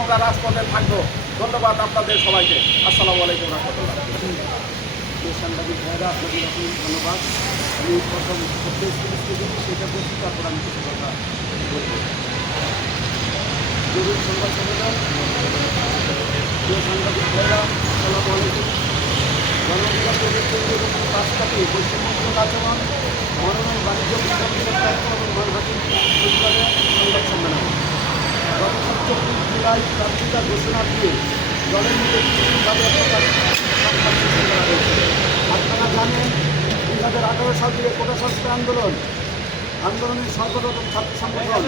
আমরা রাজপথে থাকবো। ধন্যবাদ আপনাদের সবাইকে। আসসালামু আলাইকুম রহমতুল্লাহ। সাংবাদিক ভাইরা আপনাদের অনেক ধন্যবাদ। আমি প্রথম সেটা বলছি, তারপর আমি কিছু কথা বলবো। জরুরি সংবাদ সম্মেলন, প্রিয় সাংবাদিক ভাইরা, আসসালামু আলাইকুম। গণঅধিকার পরিষদের রাস্তাকে পশ্চিমবঙ্গ আচরণ মনোনয়ন বাণিজ্য মানহাটি প্রতিবাদে সংবাদ সম্মেলন। গত 27 জুলাই প্রার্থিতা ঘোষণা দিয়ে দলের মধ্যে বিভিন্নভাবে একটা করা হয়েছে। আপনারা জানেন 2018 সাল থেকে কোটা সংস্কার আন্দোলনের সর্বপ্রথম ছাত্র সংগঠন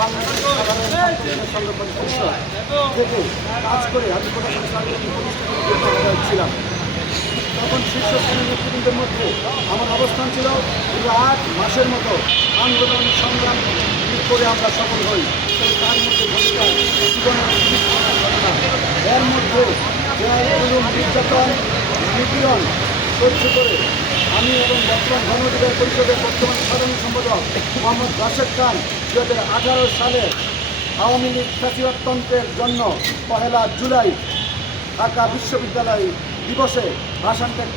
বাংলাদেশ সাধারণ ছাত্র সংগঠন পরিষদ থেকে কাজ করে আমি কোটা সংস্কার প্রতিষ্ঠা ছিলাম। তখন শীর্ষস্থানীয় নেতৃবৃন্দের মধ্যে আমার অবস্থান ছিল 8 মাসের মতো আন্দোলন সংগ্রাম করে আমরা সফল হই। তার মধ্যে ঘটনা এর মধ্যে নির্যাতন নিপীড়ন সহ্য করে আমি এবং বর্তমান গণঅধিকার পরিষদের বর্তমান সাধারণ সম্পাদক মোহাম্মদ রাশেদ খান 2018 সালে আওয়ামী লীগ ফ্যাসিবাদতন্ত্রের জন্য 1 জুলাই ঢাকা বিশ্ববিদ্যালয় দিবসে ভাসানটেক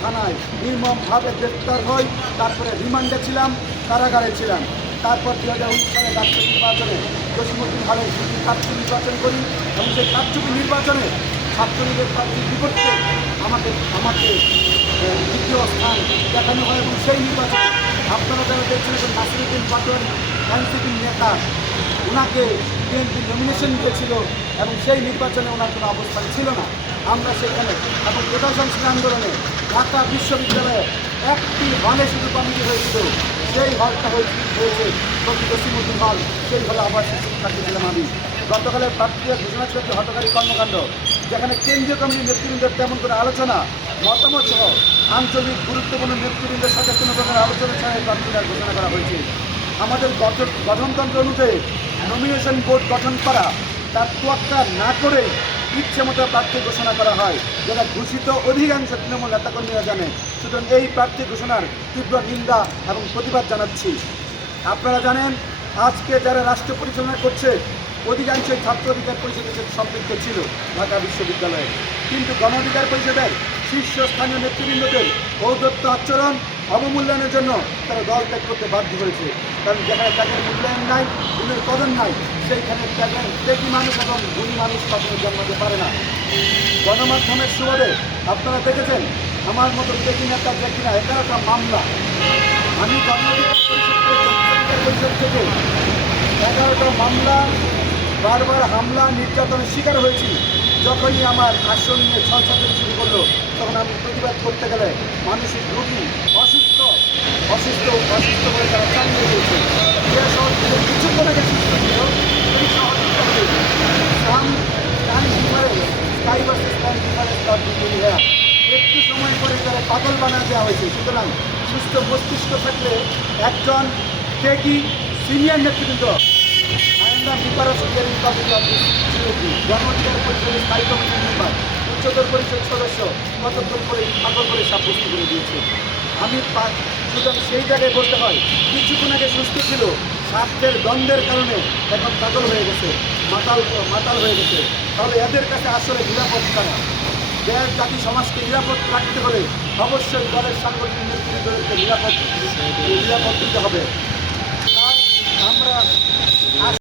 থানায় নির্মমভাবে গ্রেপ্তার হই। তারপরে রিমান্ডে ছিলাম, কারাগারে ছিলাম। তারপর 2019 সালে ডাক্তার নির্বাচনে জসিমউদ্দিন খানের প্রার্থী নির্বাচন করি এবং সেই কারচুপি নির্বাচনে ছাত্রলীগের প্রার্থীর বিপক্ষে আমাকে দ্বিতীয় স্থান দেখানো হয় এবং সেই নির্বাচনে আপনারা যারা দেখছিলেন নাসিরুদ্দিন পাটোয়ারি এনসিপির নেতা, ওনাকে বিএনপি নমিনেশন দিয়েছিল এবং সেই নির্বাচনে ওনার কোনো অবস্থান ছিল না। আমরা সেখানে এবং কোটা সংস্কার আন্দোলনে ঢাকা বিশ্ববিদ্যালয়ে একটি হলে শুধু কমিটি হয়েছিল, সেই হলটা হয়েছে জসিমউদ্দিন হল। সেই হলে আবার শিক্ষার্থী ছিলাম আমি। গতকালের প্রার্থীরা ঘোষণা ছিল হটকারী কর্মকাণ্ড, যেখানে কেন্দ্রীয় কমিটির নেতৃবৃন্দের তেমন করে আলোচনা মতামত সহ আঞ্চলিক গুরুত্বপূর্ণ নেতৃবৃন্দের সাথে কোনো প্রকার আলোচনা ছাড়াই প্রার্থীরা ঘোষণা করা হয়েছে। আমাদের গঠনতন্ত্র অনুযায়ী নমিনেশন বোর্ড গঠন করা, তার তোয়াক্কা না করে ইচ্ছে মতো প্রার্থী ঘোষণা করা হয়, যেটা ঘোষিত অধিকাংশ তৃণমূল নেতাকর্মীরা জানে। সুতরাং এই প্রার্থী ঘোষণার তীব্র নিন্দা এবং প্রতিবাদ জানাচ্ছি। আপনারা জানেন আজকে যারা রাষ্ট্র পরিচালনা করছে অধিকাংশই ছাত্র অধিকার পরিষদের সাথে সম্পৃক্ত ছিল ঢাকা বিশ্ববিদ্যালয়ে, কিন্তু গণ অধিকার পরিষদের শীর্ষস্থানীয় নেতৃবৃন্দদের ঔদ্ধত্য আচরণ অবমূল্যায়নের জন্য তারা দল ত্যাগ করতে বাধ্য হয়েছে। কারণ যেখানে তাদের মূল্যায়ন নাই, গুণের কদর নাই, সেইখানে তাদের ত্যাগী মানুষ এবং গুণী মানুষ কখনো জন্মাতে পারে না। গণমাধ্যমের সুবাদে আপনারা দেখেছেন আমার মতো ত্যাগী নেতা ব্যক্তিরা 11টা মামলা, আমি গণ অধিকার পরিষদ থেকে 11টা মামলা, বারবার হামলা নির্যাতনের শিকার হয়েছি। যখনই আমার আসন নিয়ে ছলছাতে শুরু করলো তখন আমি প্রতিবাদ করতে গেলে মানসিক রোগী অসুস্থ হয়ে তারা চালিয়ে দিয়েছে। কিছুক্ষণ আগে সুস্থ ছিল একটু সময় পরে তারা পাগল বানা দেওয়া হয়েছে। সুতরাং সুস্থ মস্তিষ্ক থাকলে একজন ত্যাগী সিনিয়র নেতৃবৃন্দ গণ অধিকার পরিষদের স্থায়ী কমিটির মেম্বার, উচ্চতর পরিষদ সদস্য কতক্ষণ করে পাগল করে সাব্যস্ত করে দিয়েছে। আমি সুতরাং সেই জায়গায় বলতে হয় কিছুক্ষণ আগে সুস্থ ছিল, স্বার্থের দ্বন্দ্বের কারণে এখন পাগল হয়ে গেছে, মাতাল হয়ে গেছে। তাহলে এদের কাছে আসলে নিরাপদ কারা? দেশ জাতি সমাজকে নিরাপদ রাখতে হলে অবশ্যই দলের সাংগঠনিক নেতৃত্বদেরকে নিরাপদ দিতে হবে। আর আমরা